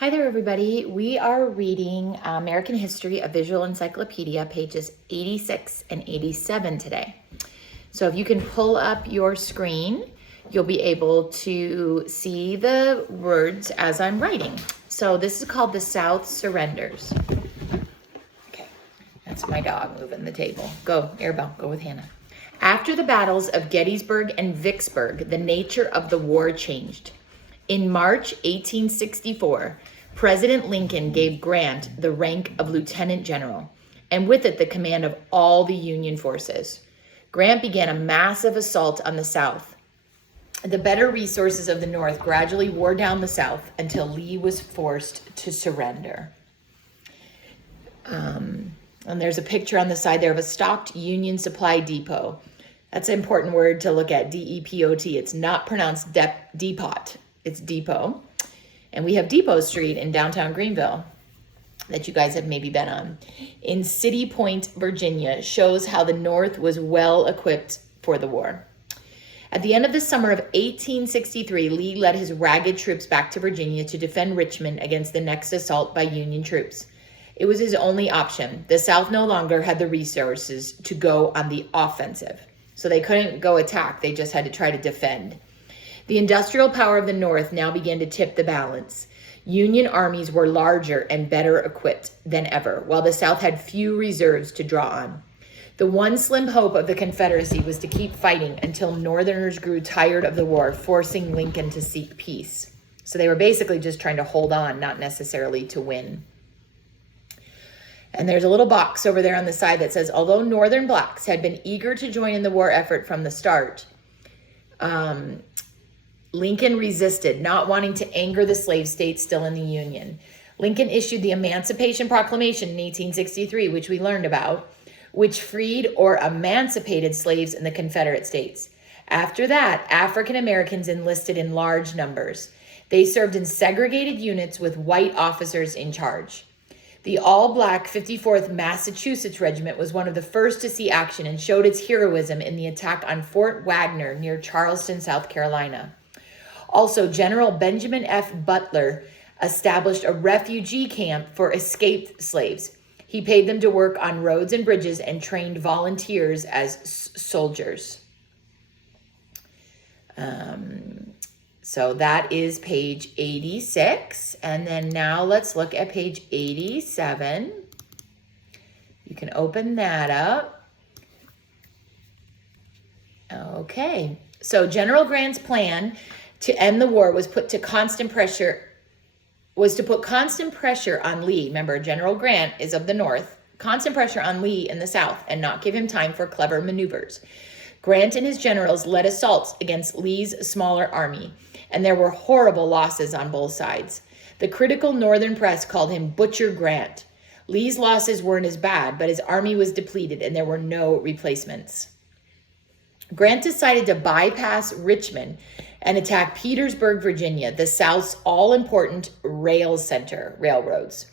Hi there, everybody. We are reading American History, a Visual Encyclopedia, pages 86 and 87 today. So if you can pull up your screen, you'll be able to see the words as I'm writing. So this is called The South Surrenders. Okay, that's my dog moving the table. Go, Arabelle, go with Hannah. After the battles of Gettysburg and Vicksburg, the nature of the war changed. In March 1864, President Lincoln gave Grant the rank of lieutenant general, and with it the command of all the Union forces. Grant began a massive assault on the South. The better resources of the North gradually wore down the South until Lee was forced to surrender. And there's a picture on the side there of a stocked Union supply depot. That's an important word to look at, D-E-P-O-T. It's not pronounced depot. It's depot. And we have Depot Street in downtown Greenville that you guys have maybe been on. In City Point, Virginia, shows how the North was well equipped for the war. At the end of the summer of 1863, Lee led his ragged troops back to Virginia to defend Richmond against the next assault by Union troops. It was his only option. The South no longer had the resources to go on the offensive. So they couldn't go attack. They just had to try to defend. The industrial power of the North now began to tip the balance. Union armies were larger and better equipped than ever, while the South had few reserves to draw on. The one slim hope of the Confederacy was to keep fighting until Northerners grew tired of the war, forcing Lincoln to seek peace. So they were basically just trying to hold on, not necessarily to win. And there's a little box over there on the side that says, although Northern blacks had been eager to join in the war effort from the start, Lincoln resisted, not wanting to anger the slave states still in the Union. Lincoln issued the Emancipation Proclamation in 1863, which we learned about, which freed or emancipated slaves in the Confederate States. After that, African Americans enlisted in large numbers. They served in segregated units with white officers in charge. The all-black 54th Massachusetts Regiment was one of the first to see action and showed its heroism in the attack on Fort Wagner near Charleston, South Carolina. Also, General Benjamin F. Butler established a refugee camp for escaped slaves. He paid them to work on roads and bridges and trained volunteers as soldiers. So that is page 86. And then now let's look at page 87. You can open that up. Okay. So General Grant's plan to end the war was to put constant pressure on Lee. Remember, General Grant is of the North. Constant pressure on Lee in the South and not give him time for clever maneuvers. Grant and his generals led assaults against Lee's smaller army, and there were horrible losses on both sides. The critical Northern press called him Butcher Grant. Lee's losses weren't as bad, but his army was depleted and there were no replacements. Grant decided to bypass Richmond and attack Petersburg, Virginia, the South's all-important railroads.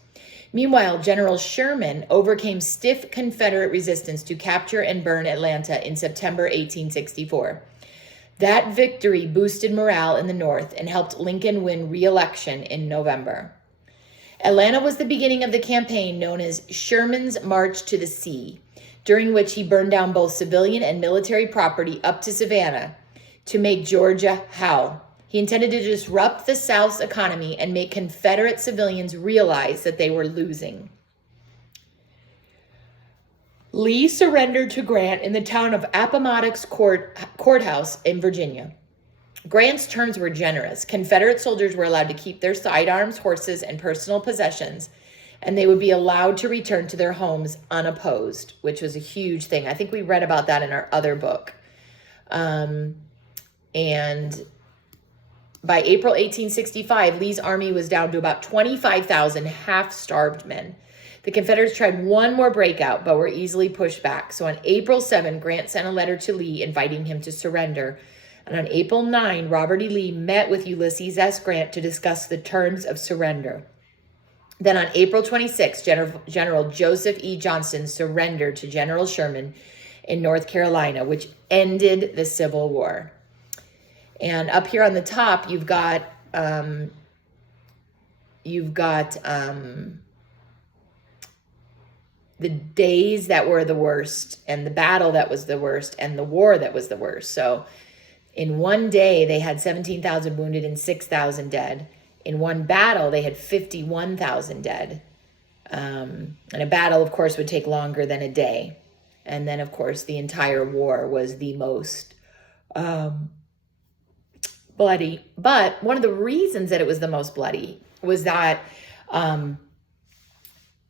Meanwhile, General Sherman overcame stiff Confederate resistance to capture and burn Atlanta in September 1864. That victory boosted morale in the North and helped Lincoln win re-election in November. Atlanta was the beginning of the campaign known as Sherman's March to the Sea, during which he burned down both civilian and military property up to Savannah to make Georgia howl. He intended to disrupt the South's economy and make Confederate civilians realize that they were losing. Lee surrendered to Grant in the town of Appomattox Courthouse in Virginia. Grant's terms were generous. Confederate soldiers were allowed to keep their sidearms, horses, and personal possessions, and they would be allowed to return to their homes unopposed, which was a huge thing. I think we read about that in our other book. And by April 1865, Lee's army was down to about 25,000 half-starved men. The Confederates tried one more breakout, but were easily pushed back. So on April 7, Grant sent a letter to Lee inviting him to surrender. And on April 9, Robert E. Lee met with Ulysses S. Grant to discuss the terms of surrender. Then on April 26, General Joseph E. Johnston surrendered to General Sherman in North Carolina, which ended the Civil War. And up here on the top, you've got you've got the days that were the worst, and the battle that was the worst, and the war that was the worst. So in one day, they had 17,000 wounded and 6,000 dead. In one battle, they had 51,000 dead. And a battle, of course, would take longer than a day. And then, of course, the entire war was the most bloody. But one of the reasons that it was the most bloody was that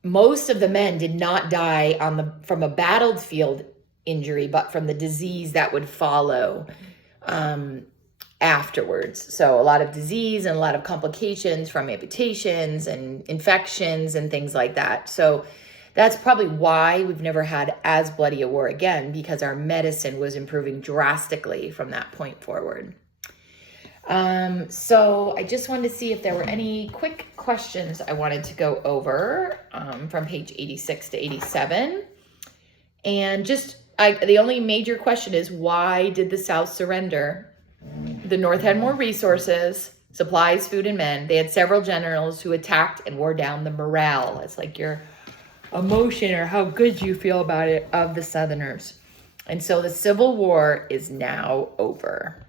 most of the men did not die from a battlefield injury, but from the disease that would follow afterwards. So a lot of disease and a lot of complications from amputations and infections and things like that. So that's probably why we've never had as bloody a war again, because our medicine was improving drastically from that point forward. So I just wanted to see if there were any quick questions I wanted to go over from page 86 to 87. And the only major question is, why did the South surrender? The North had more resources, supplies, food, and men. They had several generals who attacked and wore down the morale. It's like your emotion or how good you feel about it of the Southerners. And so the Civil War is now over.